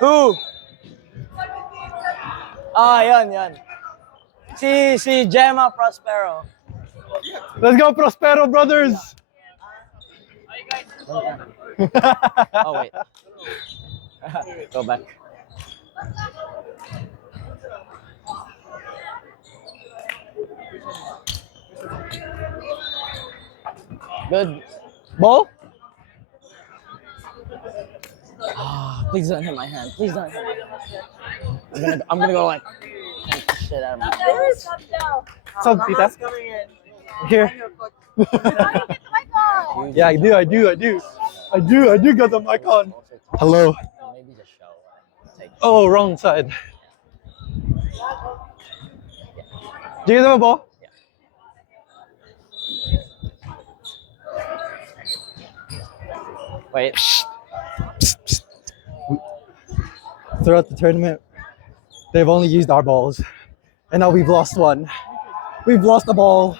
Who? Yan. Si Gemma Prospero. Let's go, Prospero brothers! Oh, wait. Go back. Good. Ball? Please don't hit my hand. Please don't hit my hand. I'm gonna go like shit out of my face. What's up, Tita? Here. Yeah, I do got the mic on. Hello. Maybe just show. Oh, wrong side. Do you have a ball? Wait. Throughout the tournament, they've only used our balls. And now we've lost one. We've lost the ball.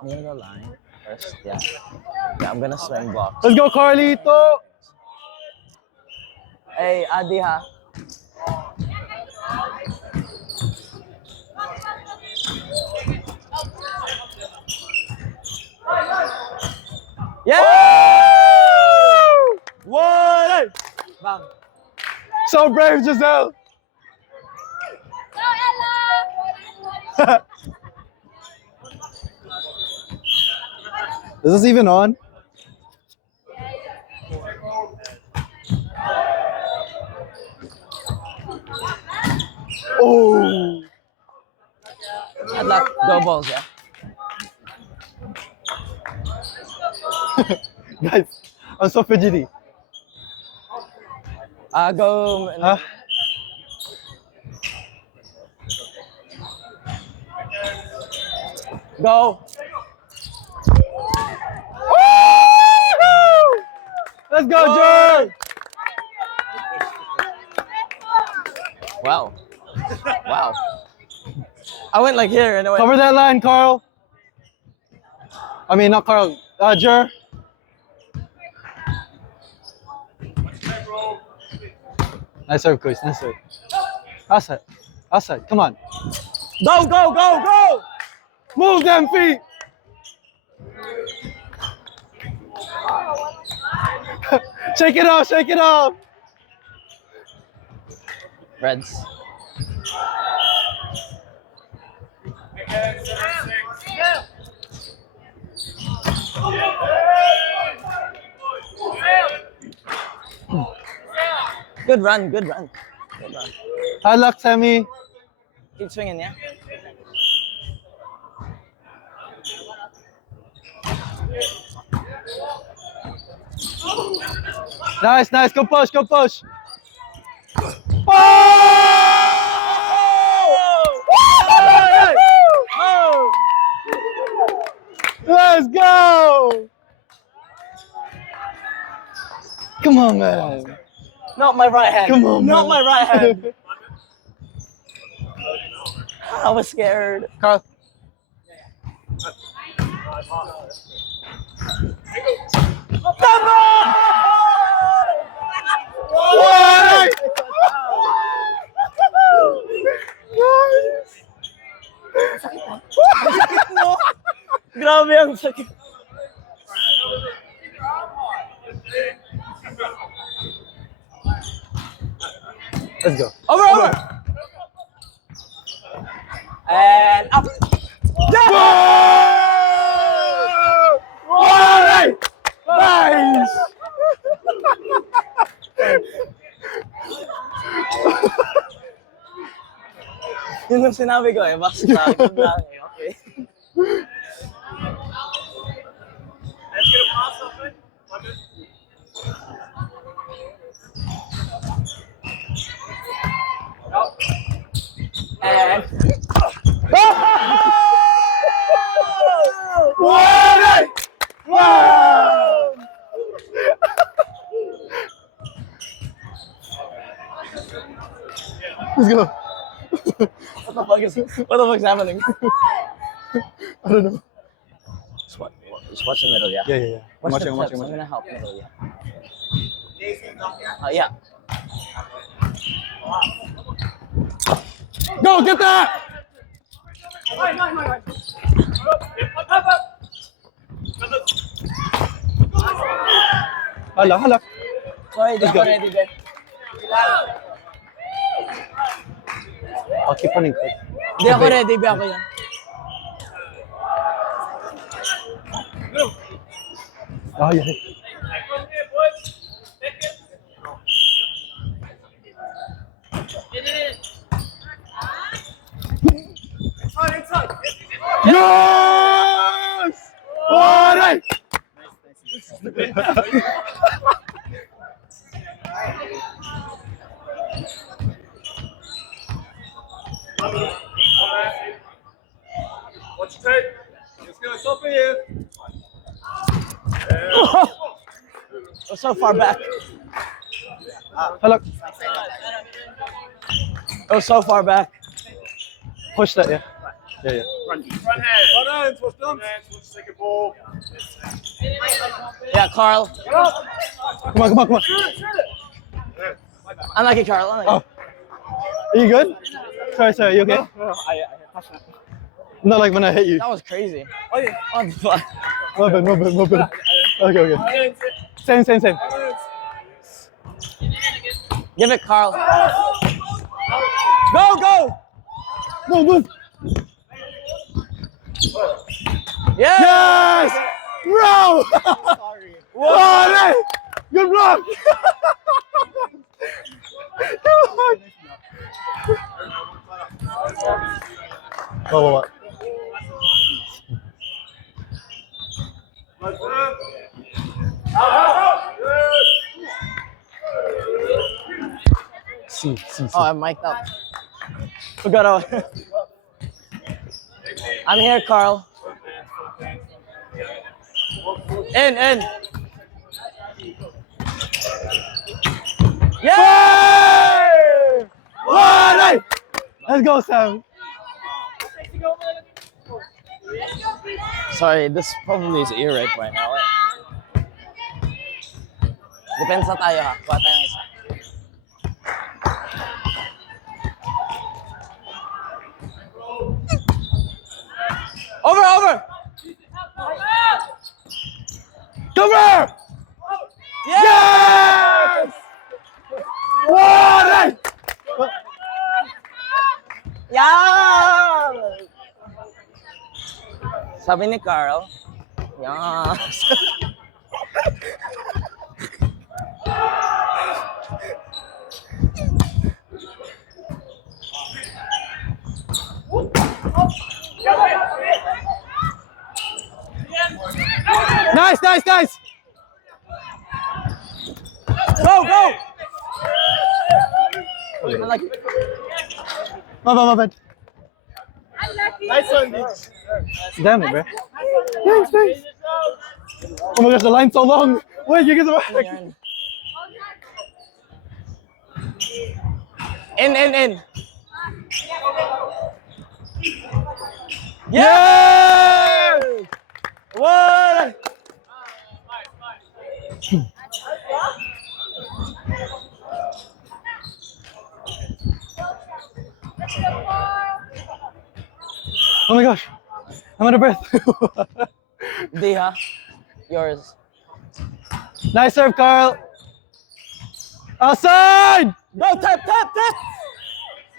I'm gonna go line first. Yeah, I'm gonna swing box. Let's go, Carlito! Hey, Adi ha. Yeah! Waray! Bang. So brave, Giselle! Is this even on? Oh! Good luck. Go balls, yeah. Guys, I'm so fidgety. Go. Huh? Go. Let's go, Joe! Wow. Wow. I went like here and I went. Cover that line, Carl. I mean, not Carl. Jer. Nice serve, Chris. Nice serve. Outside. Outside. Come on. Go, go, go, go! Move them feet. Shake it off. Shake it off. Reds. Good run, good run. Good run. Hard luck, Sammy. Keep swinging, yeah? Nice, nice. Go push, go push. Oh! Oh! Let's go! Come on, man. Not my right hand. Come on, Not man. my right hand. I was scared. Carl. What? Grabe ang sakit. Let's go. Over, over. And up. Whoa! Waray! Nice! Yun ang sinabi ko eh. Basta good lang eh. Okay. And Waray! Wow! Let's go. what the fuck What the fuck's happening? I don't know. Just watch the middle, yeah? Yeah. Watch Watching, the watching, clips. I'm watching. gonna help middle, yeah. Yeah. Go, get that! Hala. Sorry, di Let's ako go. ready, Ben. I'll keep running. Di ako ready, Ben. Ako yan. Oh, yeah. Yes! Waray! Watch your tape. It's going to top of you. We're so far back. Hello. We're so far back. Push that, yeah. Yeah. Front hand. Front hands. What's done? Front hands. What's the second ball? Yeah, Carl. Come on. Unlucky, Carl. Unlucky. Oh. Are you good? Sorry, you okay? Not like when I hit you. That was crazy. What the fuck? My bad. Okay. Same. Give it, Carl. Go! Move. Yeah! Yes! Bro! Sorry. Waray! Good block! What? See. Oh, I'm mic'd up. Forgot about I'm here, Carl. In. Yeah! Waray! Let's go, Sam. Sorry, this probably is ear rape right now. Depends sa tayo ha. Kuha tayo ng isa. Over! Cover! Yes! Waray! Yeah! Sabi ni Carl, yes. Nice! Go! I like it. My bad. Nice one, Mitch. Damn it, bro. Thanks. Oh my gosh, the line's so long. Wait, you get the back. In. Yes! What? Oh my gosh, I'm out of breath. Diha, yours. Nice serve, Carl. Outside! Go, tap!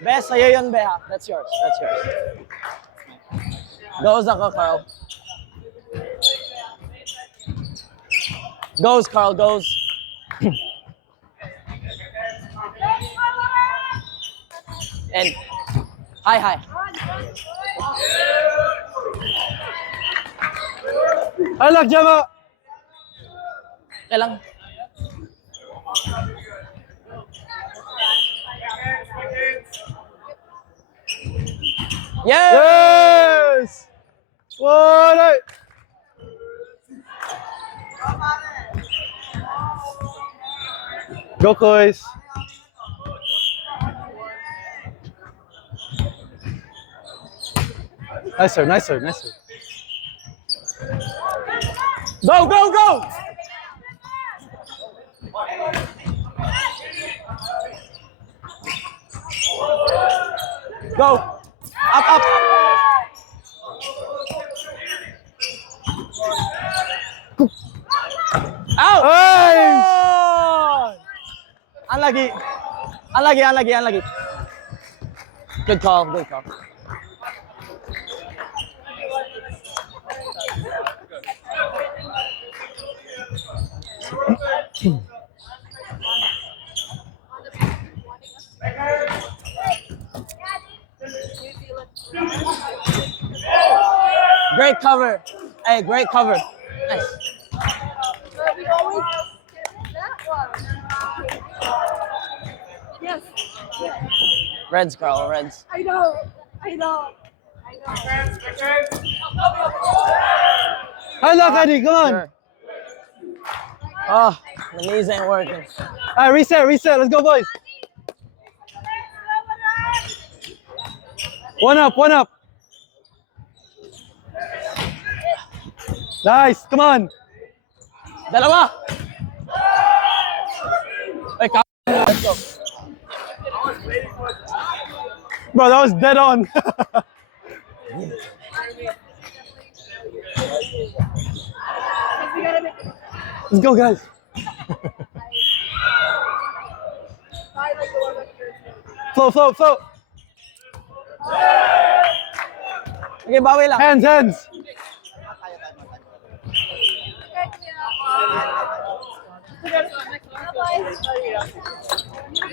Best, sa'yo yun, Beha. That's yours. Goes ako, Carl. Goes, Carl, goes. And, hi. I like Gemma. Okay lang. Yeah! Yes! Waray! Go, Kois. Nice serve, nice serve, nice serve. Go, go, go! Go! Up, up! Out! Hey! Oh! Unlucky. Unlucky, unlucky, unlucky. Good call, good call. Great cover. Hey, great cover. Nice. We always that one. Yes. Reds, Carl, reds. I know. I know. I know. Hi, luck, Eddie, come on. Sure. Oh, the knees ain't working. All right, reset, reset. Let's go, boys. One up, one up. Nice, come on. Dalawa. Hey, Carl. Let's go. Bro, that was dead on. Let's go, guys. Flow, flow, flow. Okay, bawi lang. Hands, hands.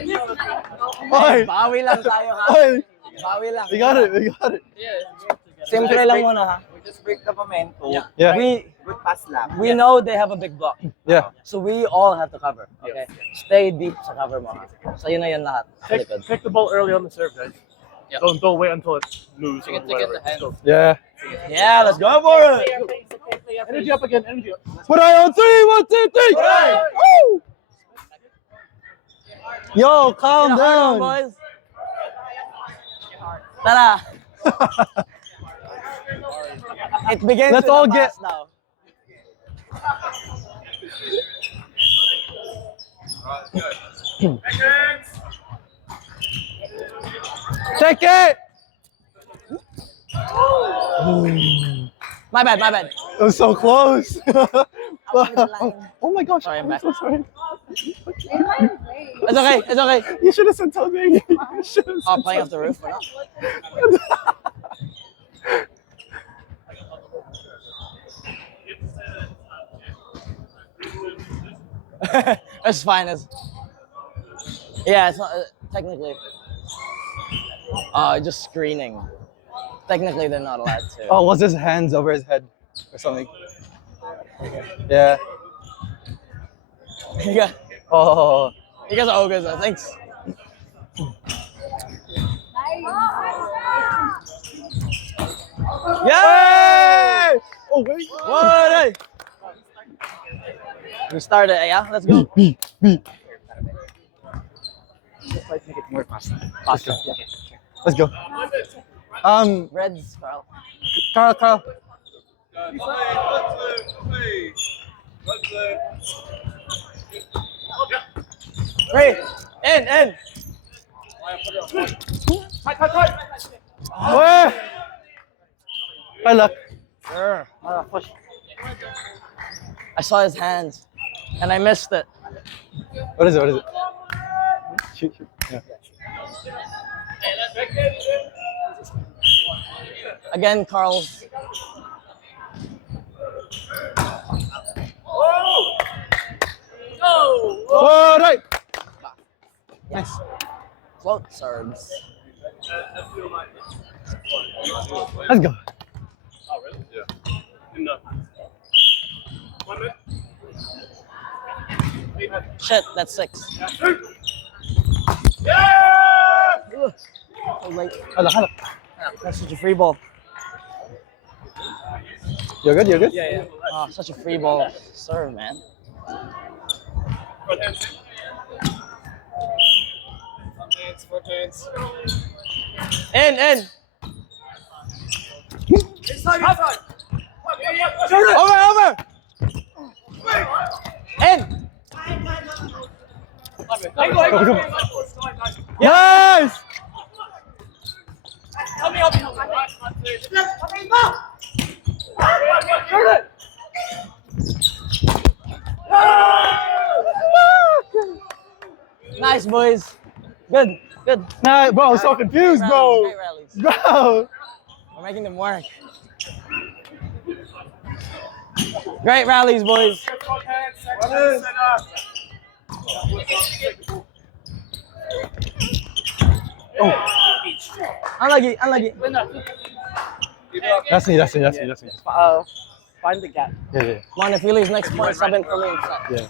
Oy, Bawi lang tayo, ha? oy. Bawi lang. We got it, we got it. Simple lang muna, ha? We just break the momentum. Yeah, Good pass lang. We know they have a big block. yeah. So we all have to cover, okay? Stay deep sa cover mo, ha? So yun na yun lahat. Sa likod. Take the ball early on the serve, guys. Don't wait until it's loose. Or whatever. Let's go. Yeah. Yeah, let's go for it! Energy up again, energy up. Put eye on three, 1, 2, 3. Woo! Yo, calm Hold on, down. boys. Tara. It begins Let's with all a get- pass now. Take it. My bad, my bad. It was so close. Oh my gosh. Sorry, I'm I'm back. so sorry. It's okay, it's okay. You should have said something. You should have Oh, said playing off the roof or not? It's fine. Yeah, it's not technically. Just screening. Technically, they're not allowed to. Oh, was his hands over his head or something? Yeah. You got, Oh. you guys are ogres, thanks. Yeah! Oh wait. Waray! We started, yeah? Let's go. B. Just like make it more faster. Faster. Yeah. Let's go. Reds, Carl. Carl. Three. In. Where? Hi, luck. Sure. Push. I saw his hands, and I missed it. What is it? Shoot. Yeah. Again, Carl's. All right. Yes. Float serves. Let's go. Oh, really? Yeah. In the 1 minute. Shit, that's 6. Yeah! Ugh. So late. Hala. That's such a free ball. You're good? Yeah. Oh, such a free ball serve, man. Front hands. In. Over. In. Nice! Nice, boys. Good. Nah, bro, I'm so confused, bro. Great rallies. Bro. We're making them work. Great rallies, boys. Unlucky. That's me. Find the gap. Yeah. Come on, if he leaves next point, sub in for me. Yeah.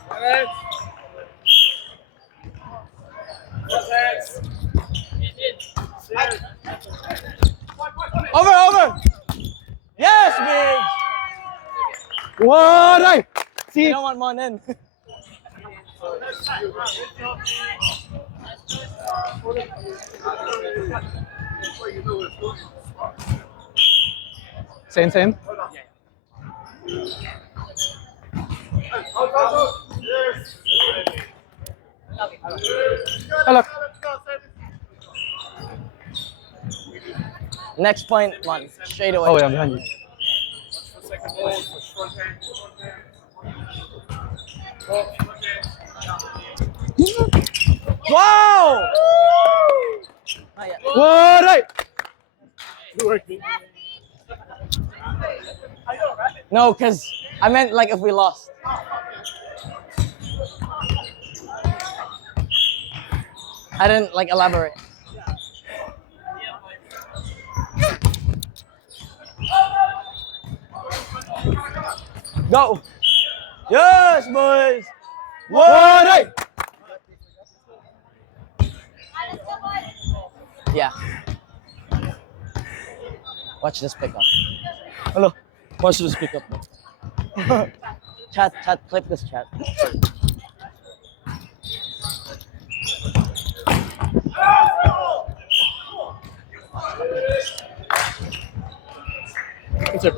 Over. Yes, big. Waray! You See? don't want one in. Same. Hello. Next point, one. Straight away. Oh, yeah, I'm behind you. Wow! Not yet. Waray! No, because I meant like if we lost. I didn't like elaborate. Go! Yes, boys! Waray! Yeah. Watch this pickup. Hello. Watch this pickup. Chat, clip this chat. It's a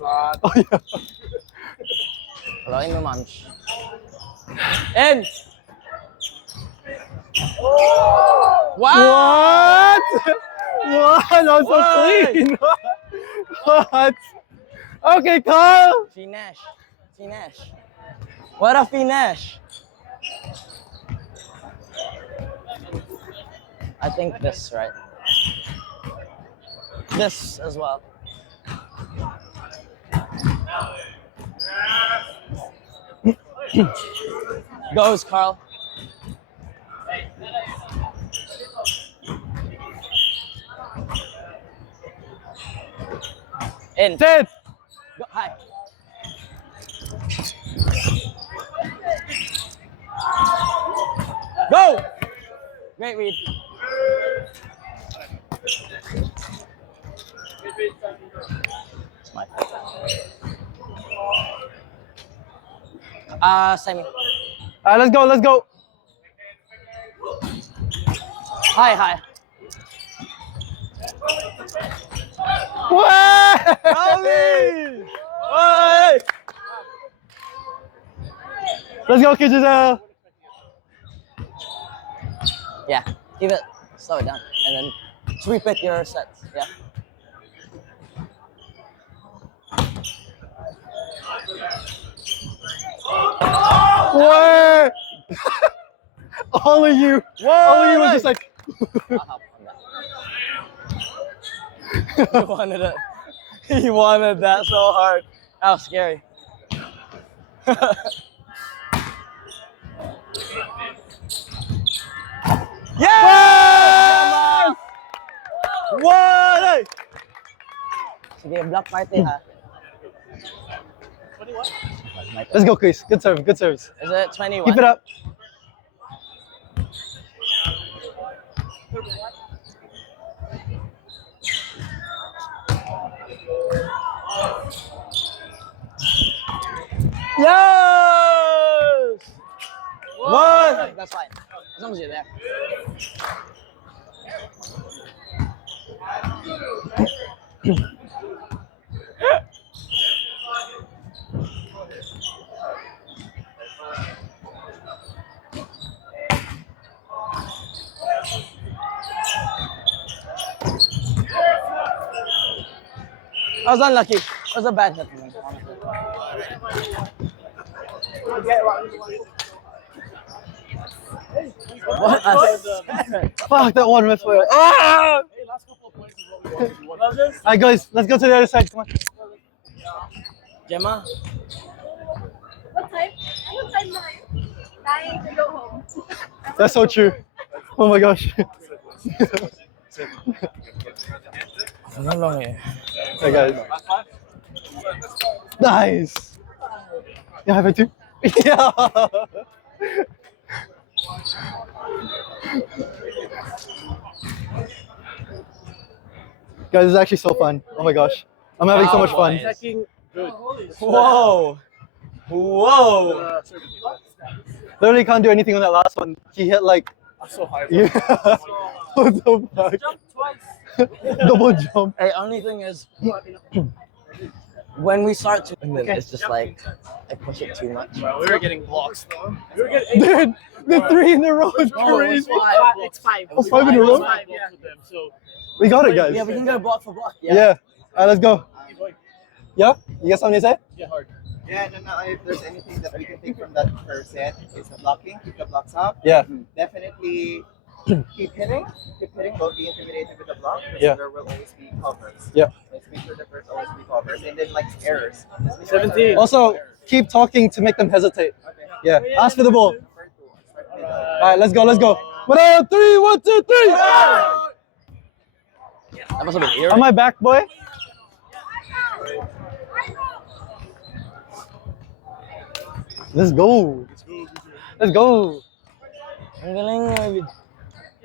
Oh, yeah. Hello, in Manch. In! Wow! What? That was so What? clean. What? Okay, Kyle. Finesse. What a finesse. I think this, right? This as well. Goes, Carl. In. 10. Go, hi. Go! Great read. It's my fault. Semi. Let's go. Hi. What? Raleigh! Hey! Let's go, Kijizelle. Yeah, keep it, slow it down, and then just repick your sets, yeah? What? All of you. All of you was just like. I'll help on that. He wanted it. He wanted that so hard. That was scary. Yes! Waray! Sige, block party ha. Let's go, Chris. Good service. Is it 21? Keep it up. Yes! One! That's fine. As long as you're there. I was unlucky. It was a bad hit, man. What a Fuck that one with fire. Ah! Alright guys, let's go to the other side. Come on. Gemma? What time? What time na kayo? Dying to go home. That's so true. Oh my gosh. Ano lang eh. Hey guys. Nice. You have it too? Yeah. Guys, it's actually so fun. Oh my gosh. I'm having so much fun. Checking good. Whoa! Whoa! Literally can't do anything on that last one. He hit like, So high. yeah. What the fuck? Double jump. Hey, only thing is, when we start to, and then it's just like, I push it too much. Well, we were getting blocks though. We were Dude, the 3 in a row is No, it was crazy. five. It's 5. Oh, 5 in a row? So We got it, guys. Yeah, we can go block for block. Yeah. Alright, let's go. Yeah? You got something to say? yeah, hard. Yeah, I don't know if there's anything that we can take from that first set. It's the blocking, keep the blocks up. Yeah. Definitely keep hitting, don't be intimidated with the block. Because Yeah. there will always be covers. Yeah. Let's make sure that there's always be covers. And then like errors. 17. Also, keep talking to make them hesitate. Okay. Yeah. Ask for the ball. Start with Alright, let's go, let's go. What are 3, 1, 2, 3! That must have been eerie. On my back, boy. Let's go. Let's go. Ang galing nga, Vid.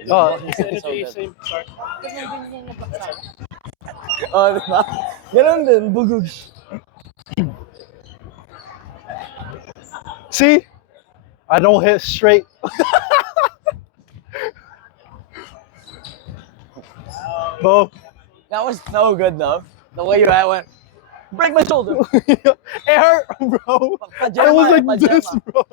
Oh, Same start. Oh, di ba? Ganun din, bugog. see? I don't hit straight. Bro, That was so good though. The way you went, break my shoulder. it hurt, bro. I was like this, bro.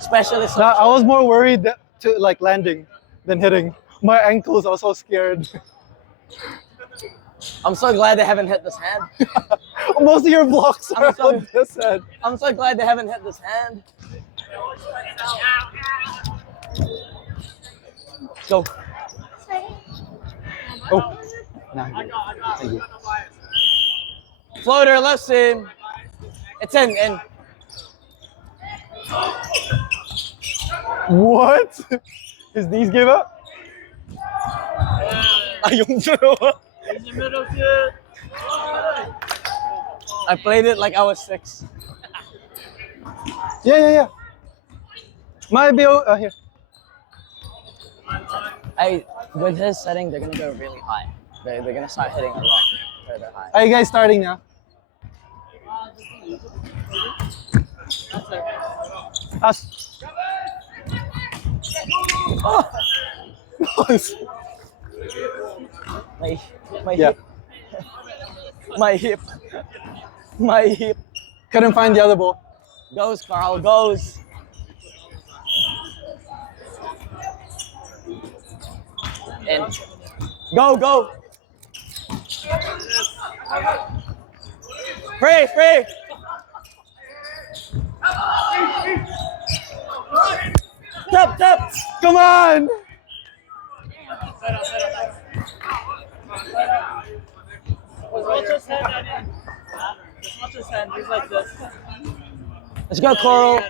Specialist. Nah, I was more worried to like landing than hitting. My ankles, I was so scared. I'm so glad they haven't hit this hand. Most of your blocks I'm are sorry. on this end. I'm so glad they haven't hit this hand. Go. Oh, nah, thank you. Floater, left seam. It's in. What? His knees gave up? Ayun dalawa. I played it like I was 6. Yeah. Might be here. With his setting, they're gonna go really high. They're gonna start hitting a lot further high. Are you guys starting now? Us. Oh, Nice. my Yeah. hip. My hip. My hip. Couldn't find the other ball. Goes, Carl, goes. In. Go. Free. Tap. Come on. Let's go, Coral.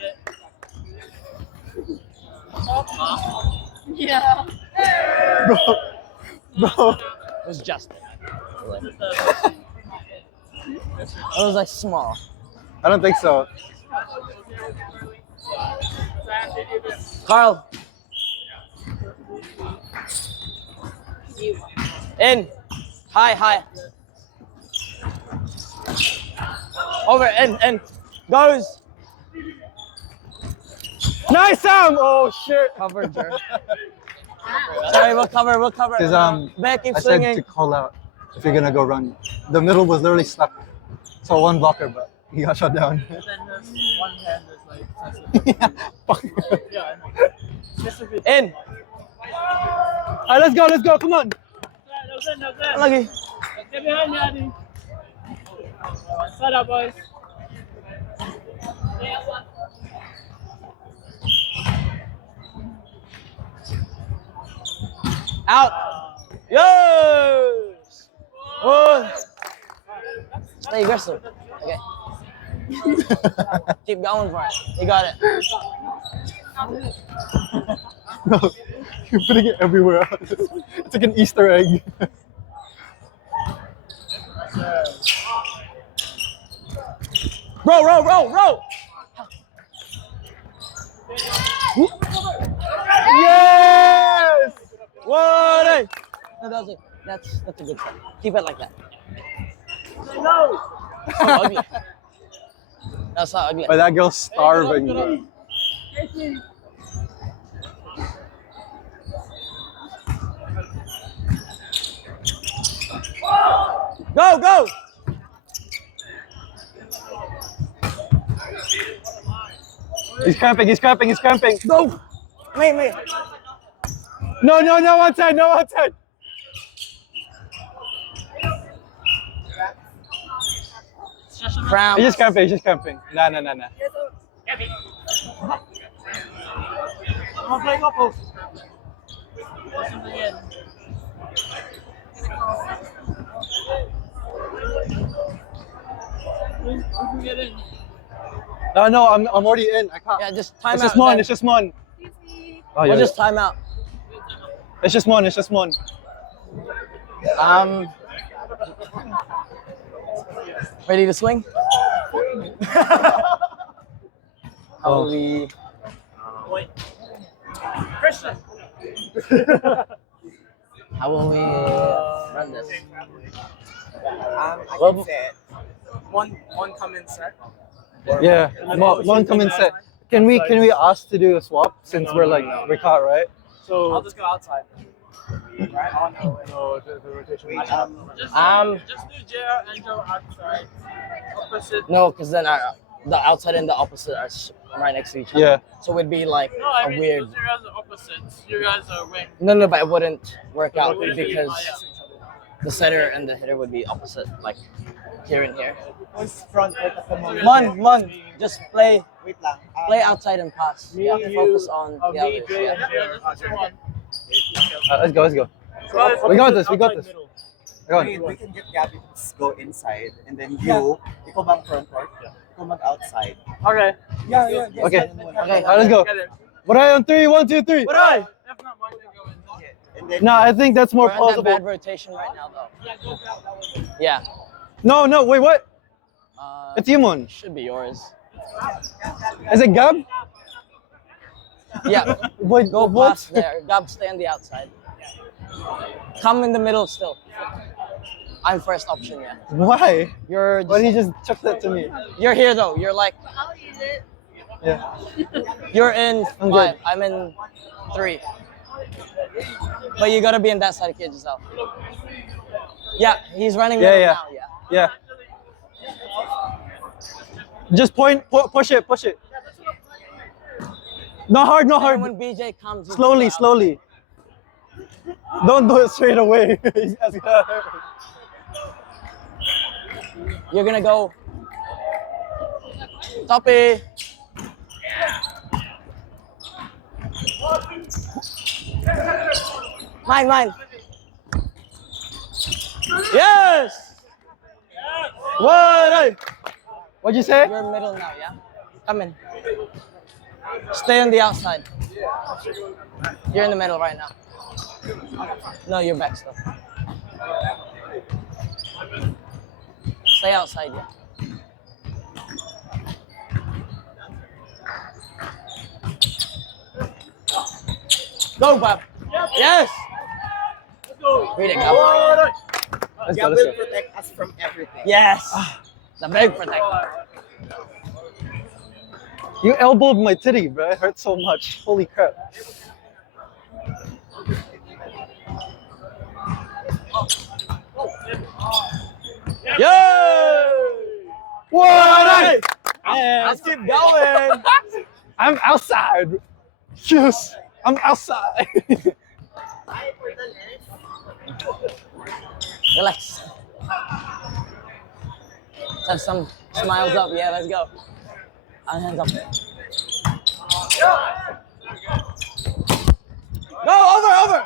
Yeah. Bro. It was just. It was like small. I don't think so. Carl. In. High. Over, in. Goes. Nice, Sam! Oh shit! Cover, Jer. Sorry, we'll cover. Because Back, keep I said swinging. to call out if you're gonna go run. The middle was literally stuck. So one blocker, but he got shut down. Then there's one hand is like sensitive. Yeah, I know. In. Alright, let's go, come on! Lagi. Get behind me, Adi. Set up, boys. Out. Yes. Oh. Stay aggressive. Okay. Keep going for it. You got it. No, you're putting it everywhere. It's like an Easter egg. Row. Yes! Waray. No, that's it. That's a good shot. Keep it like that. No! So ugly. That's not ugly. But that girl's starving. Bro. Go. He's cramping. Go. Mate. No, one side. Cramp. He's just cramping. Nah. I'm playing up post. Something in. We can get in. No, I'm already in. I can't. Yeah, just time It's out. just Mon. then. It's just Mon. Oh, We'll just time out. It's just Mon. Ready to swing? How Oh. will we? Wait. Christian! How will we run this? I Well, can say it. One come in set. Yeah, Mon come in set. Can we ask to do a swap since we're caught, right? So, I'll just go outside. Right? Oh, no, the rotation. Just do JR and Joe outside. Opposite. No, because then the outside and the opposite are right next to each other. Yeah. So it'd be like No, I a mean, weird. you guys are opposites. You guys are wing. No, but it wouldn't work out It wouldn't be because next to each other. the setter and the hitter would be opposite, like here and here. Who's front right at the moment? Mon, just play Wait lang. outside and pass. You have to focus on the others. Yeah. That's what you want. Let's go. We got this. Go on. We can get Gabby to go inside and then you bang front court, ikaw mag outside. Okay. Yeah. Okay. Okay. Let's go. Waray on 3, 1, 2, 3. If not, mine can go in. And then Nah, I think that's more We're on that bad plausible. rotation right now, though. Yeah, go grab that one. Yeah. No, wait, what? It's you, Mon. Should be yours. Is it Gab? Yeah. Wait, Go what? past there. Gab, stay on the outside. Come in the middle still. I'm first option, yeah. Why? You're Why did he just chuck that to me? you're here though. You're like I'll use it. Yeah. you're in I'm 5. good. I'm in 3. But you gotta be in that side of cage yourself. Yeah, he's running middle Yeah. now. Yeah. Yeah. Just push it. Not hard. And when BJ comes, you Slowly. just go out. Don't do it straight away. He's gonna hurt. You're gonna go. Toppy. Mine. Yes. Waray! What'd you say? You're middle now, yeah? Come in. Stay on the outside. You're in the middle right now. No, you're back still. Stay outside, yeah. Go, Bob. Yes. Read it, go. Let's Gab go. will protect us from everything. Yes. The big protector. You elbowed my titty, bro. It hurt so much. Holy crap. Yo! Waray! Let's keep going. I'm outside. Yes, I'm outside. Relax. Let's have some smiles up. Yeah, let's go. Hands up. Go, over.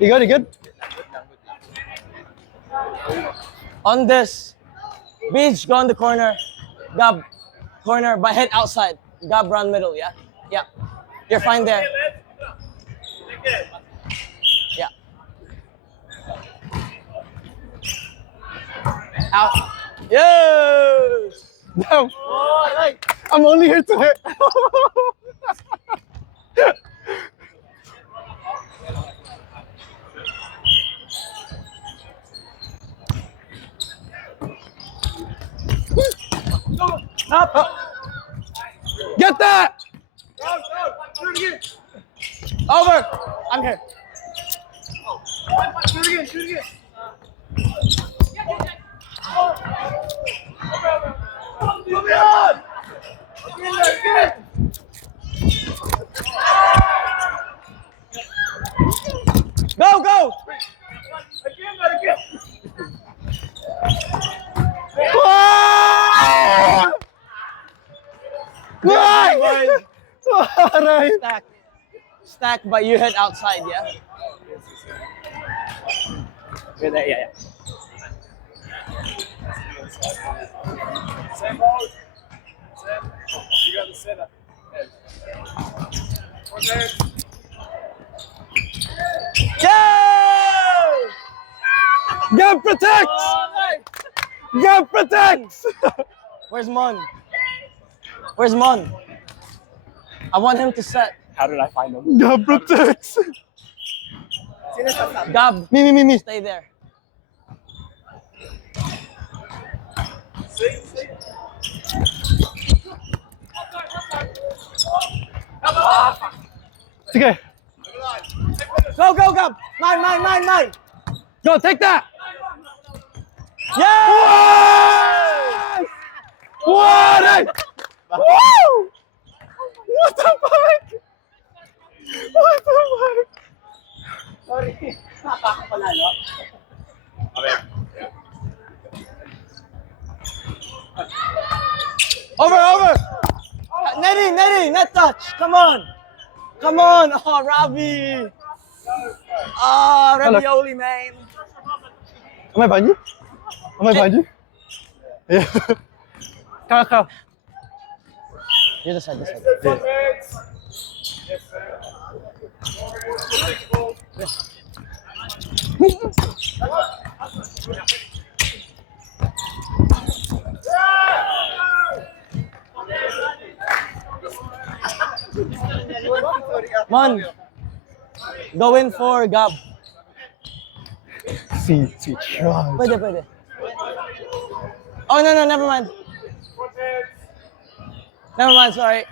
You good? You good? On this beach, go on the corner. Gab, corner, but head outside. Gab, run middle, yeah? Yeah. You're fine there. Yeah. Out. Yes! No. I'm only here to hit. Up. Get that! Over. I'm here. Go! Waray! Stack, but you head outside, yeah? Yeah. Sam, hold. Sam, you got the setup. Yeah! Gab protects! Gab protects! Where's Mon? I want him to set. How did I find him? Gab protects! Gab, Me. stay there. It's okay. Go, Gab! Mine! Go, take that! Yeah! Waray! Woo! What the fuck? What the fuck? Over! Netting, net touch. Come on. Oh, Ravi. Ravioli, man. Am I behind you? Yeah. Kaka. You this side. Mon, go in for Gab. See, try. Pwede. Oh, no, never mind. Sorry.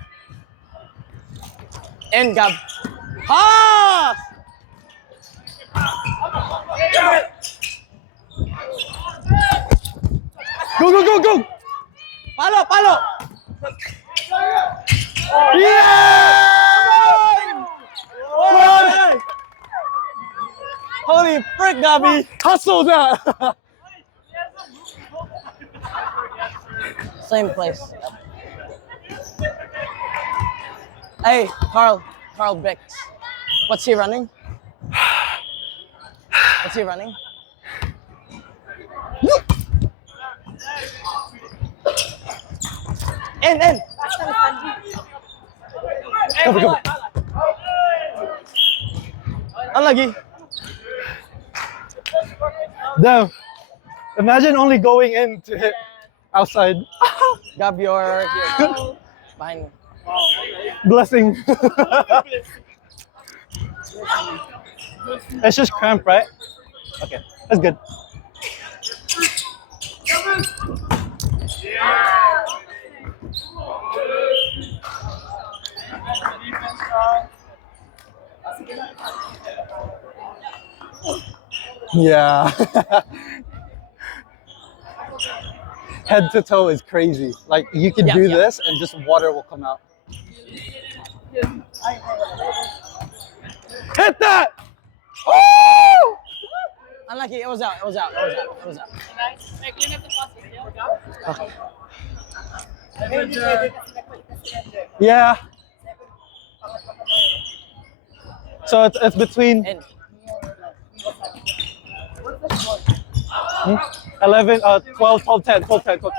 In, Gab. Pass! Go! Palo! Yeah! Waray! Holy frick, Gabi! Hustle that! Same place. Hey, Carl Bix. What's he running? In! Go. Unlucky. Damn. Imagine only going in to hit outside. Gab, you're here. Behind me. Blessing. It's just cramp, right? Okay, that's good. Defense foul. Yeah. Head to toe is crazy. Like you can Yeah, do yeah. this and just water will come out. Hit that! Oh! Unlucky. It was out. It was out. It was out. It was out. Yeah. So it's between In. 11, 12, 12, 10, 12, 10, 12.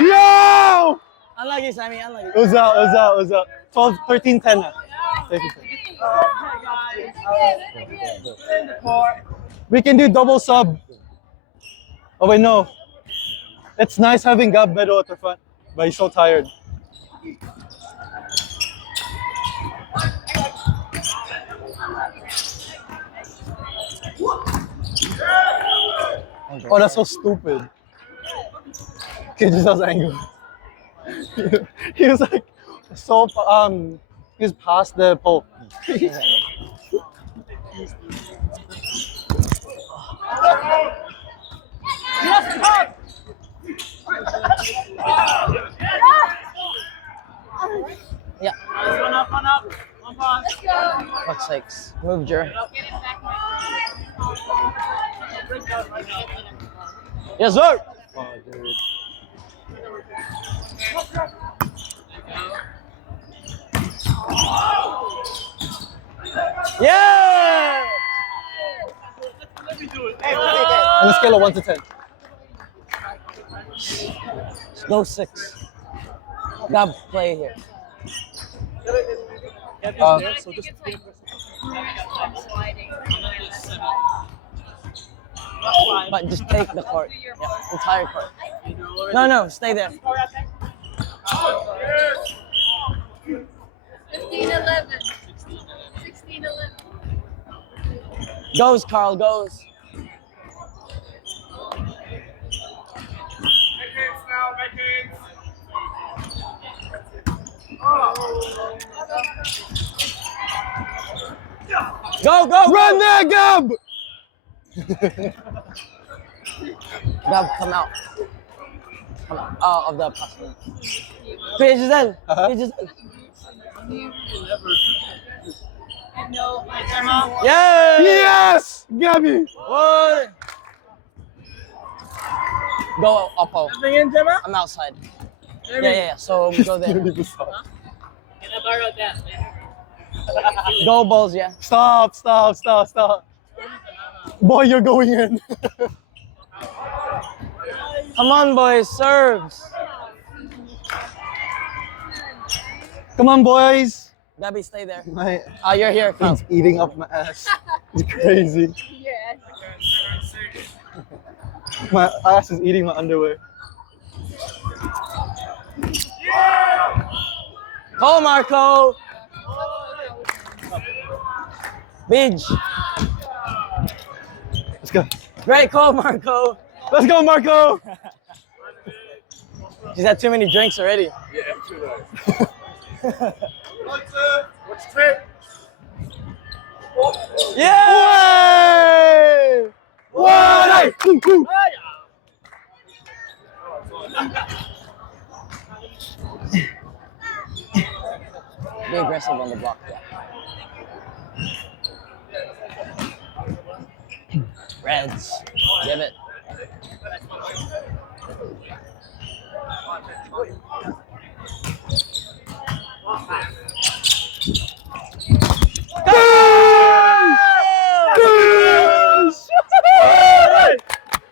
Yo! Unlucky, Sammy. Unlucky. It was out, it was out, it was out. 12, 13, 10 now. 13, 10. We can do double sub. Oh wait, no. It's nice having Gab Meadow at the front, but he's so tired. Oh, that's so stupid. Okay, just was angry. He was like, so, he was past the pole. Yeah. One up, one up. One pass. Fuck's sakes. Move, Jer. Yes, sir. Oh, dude. Yeah. On a scale of 1 to 10. Go 6. Gab, play here. So just But just take the court. Yeah, entire court. No, no, stay there. 16-11. 16-11. Goes, Carl, goes. Go, go, Run there, Gab! Gab, come out. Come out of the pass. Kuya Giselle. Kuya Giselle. Yeah! Yes! Gabby! One. Go, Oppo. Nothing in, Gemma? I'm outside. Yeah. So go there. Go, Bulls, yeah. Stop. Boy, you're going in. Come on, boys, serves. Come on, boys. Gabby, stay there. My You're here, Carl. it's eating up my ass. It's crazy. Yes. My ass is eating my underwear. Go, Marco. Beach. Let's go. Great call, Marco. Let's go, Marco. She's had too many drinks already. Yeah, too right. What's trip? Yeah! Waray! Be aggressive on the block. Yeah. Reds. Give it. Yes!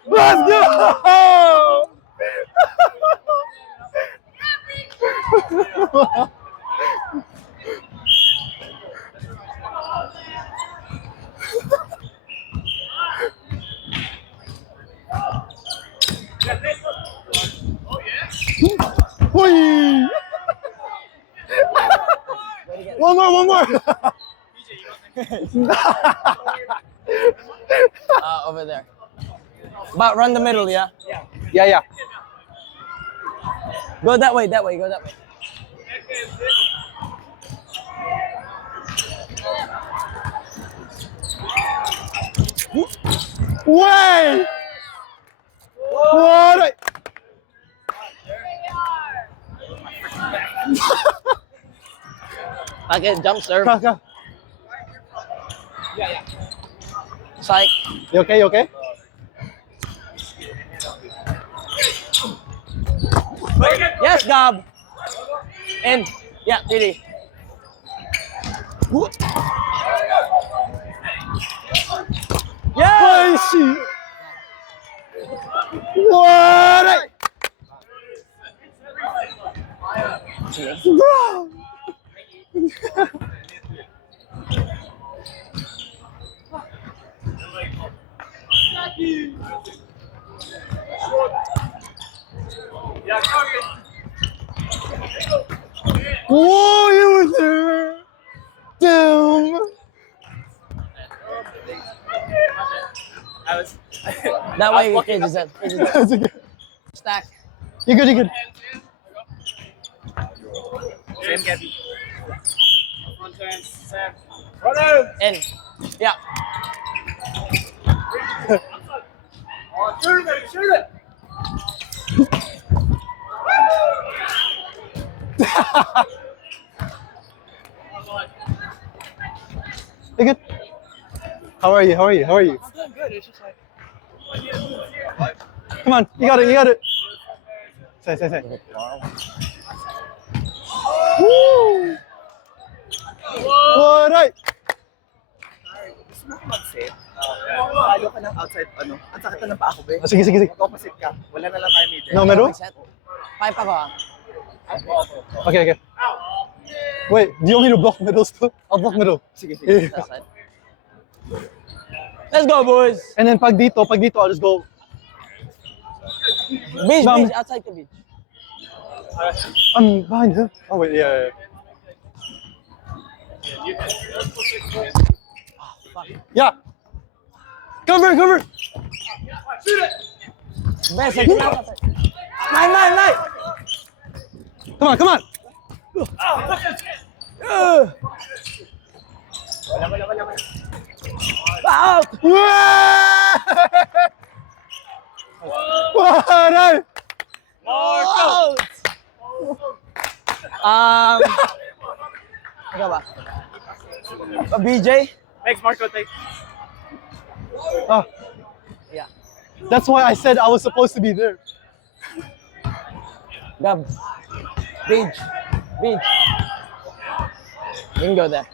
Let's go! Whee! One more. Over there. But run the middle, yeah? Yeah, yeah. Go that way, go that way. Way! Waray! Okay, jump serve. Kaka, Psych. you okay? You okay? Yes, Gab. And yeah, really. Yeah. Ay, shit! Waray! Bro! Yeah, target. Whoa, you were there! Damn! I was. That way, okay, Giselle. That's okay. Stack. You're good, you're good. Same Gabby. Front turns, Sam. Runner! In. Yeah. Oh, shoot it, baby, shoot it! You're good. How are you? How are you? How are you? I'm doing good. It's just like. Come on, you got it, you got it. Say. Woo! Waray! Gusto mo ko mag-set? Halo ka ng outside, ano? Ang sakit na ng paa ko, be. Oh, sige. Mag-opposite ka. Wala na lang tayo middle. No, meron? Set. Pipe ako ah. Okay. Wait, do you want me to block middles too? I'll block middle. Sige. Yeah. That's it. Let's go, boys. And then pag dito, I'll just go. Beach, Ma'am. beach. Outside the beach. I'm behind her. Oh wait, yeah. Yeah. Cover. Best, sige na. Nine. Come on. Out. Waray! Out. Ano ba? BJ? Thanks, Marco. Thanks. Ah, Yeah. that's why I said I was supposed to be there. Gab. Beach. You can go there.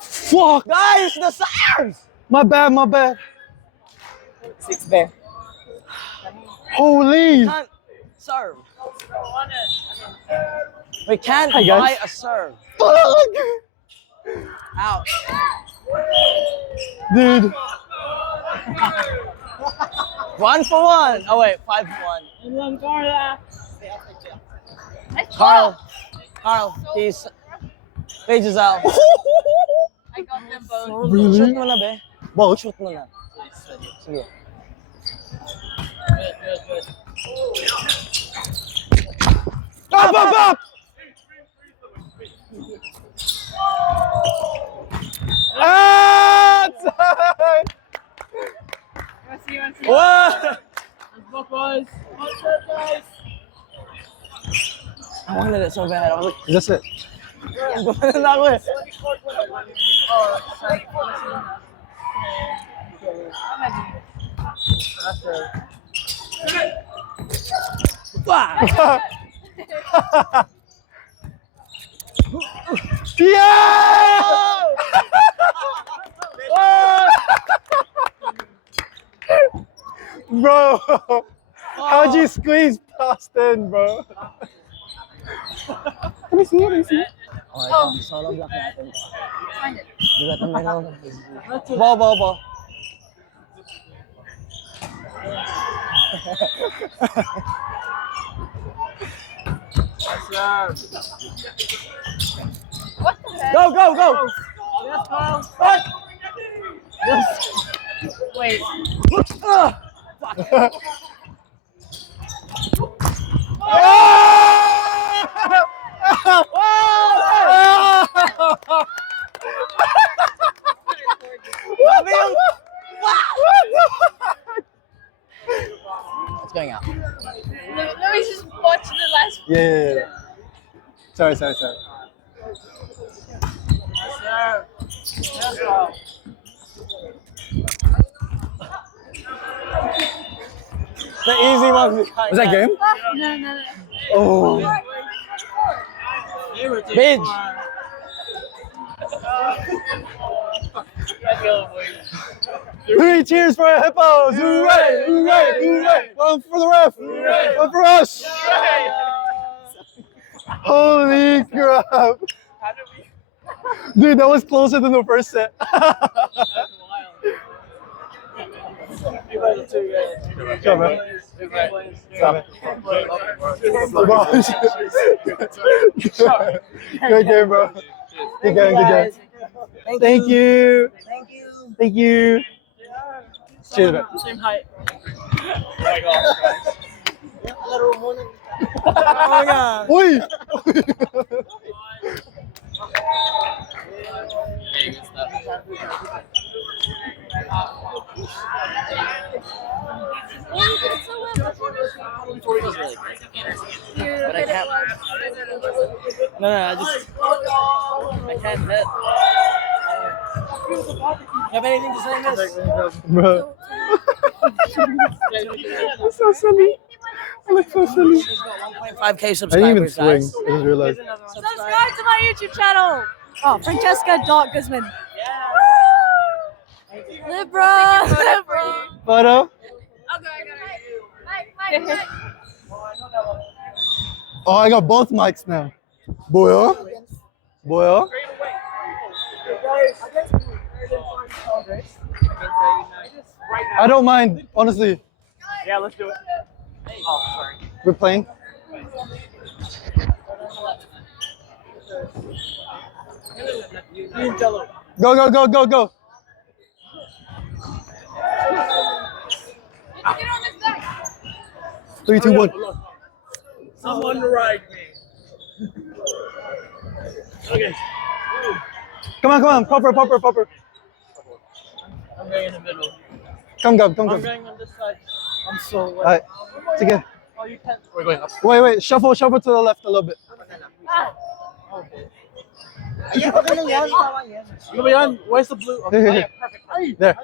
Fuck! Guys, the serves! My bad. 6, be. Holy! Can't serve. We can't Hi, guys. buy a serve. Fuck! Out. Dude. 1 for 1. Oh wait, 5 for 1. Carl, he's pages out. I got them both. Really? Shoot mo na, be. Both? Shoot mo na. Sige. Up! Outside! Whoa! I wanted it so bad. I was like, That's it. gumanon na ako eh. Bah! Yeah! Bro, how'd you squeeze past then, bro? Let me see. Oh, solo block natin. Find it. Di ba ito meron? Bo. What the heck? Go! Let's go. Wait. It's going out. Let me just watch the last. Yeah. Sorry. Yes, sir. Yes, sir. The easy one. Was that game? No. Oh. Beige. Three cheers for our hippos! Hooray! Hooray! One for the ref! One for us! Holy crap! Dude, that was closer than the first set. Go, bro. Good game, bro. Good game. Thank you. Thank you. Cheers, man. Same height. Oh yeah. Oi! But I can't. No, I can't hit. You have anything to say, miss? Bro. That's so silly. I look so silly. She's got 1.5k I subscribers, didn't even swing. guys. I just realized. Subscribe to my YouTube channel. Oh, Francesca.Guzman. Libra. Photo? Mike. Oh, I got both mics now. Boyo? Boyo? I don't mind, honestly. Yeah, let's do it. Oh, sorry. We're playing. Go. 3, 2, 1. Someone ride me. Okay. Come on. Popper. I'm going in the middle. Come. I'm going on this side. I'm so late. Alright, sige. Oh, you can't. We're going up. Wait. Shuffle to the left a little bit. Ano ba yan? Where's the blue? Okay, Here. perfect. Ay! There.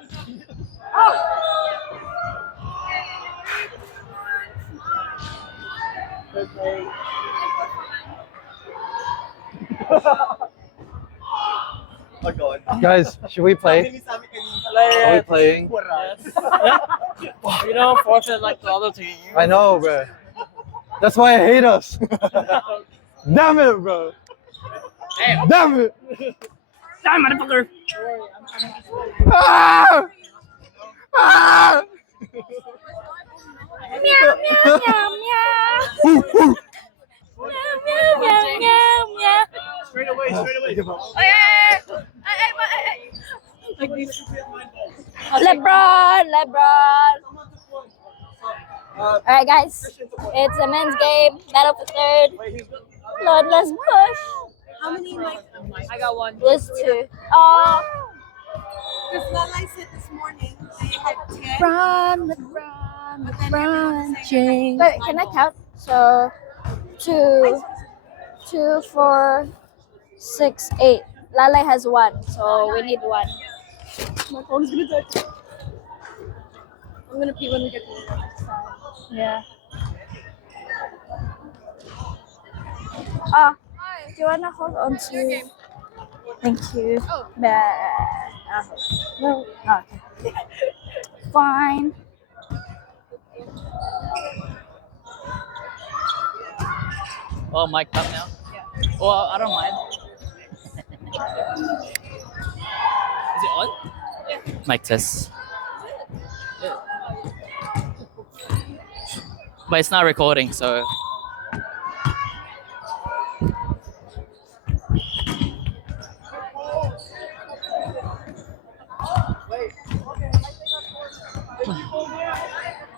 Oh God. Guys, should we play? Are we playing? You know, forfeit like the other team. I know, bro. That's why I hate us. Damn it, bro. Damn it. Damn, motherfucker! Ah! Ah! Straight away. LeBron. Alright, guys. It's a men's game. Battle for third. Lord, let's push. How many mics? I got one. There's 2. Because Lalai said this morning they had 10. LeBron James. Wait, can I count? So 2, 4, 6, 8. Lalai has 1, so we need 1. My phone's gonna die. I'm gonna pee when we get to the other side. Yeah. Do you wanna hold on to? Thank you. Oh. No. Okay. Fine. Oh, mic up now? Yeah. Well, I don't mind. Is it on? Yeah. Mic test. Yeah. But it's not recording, so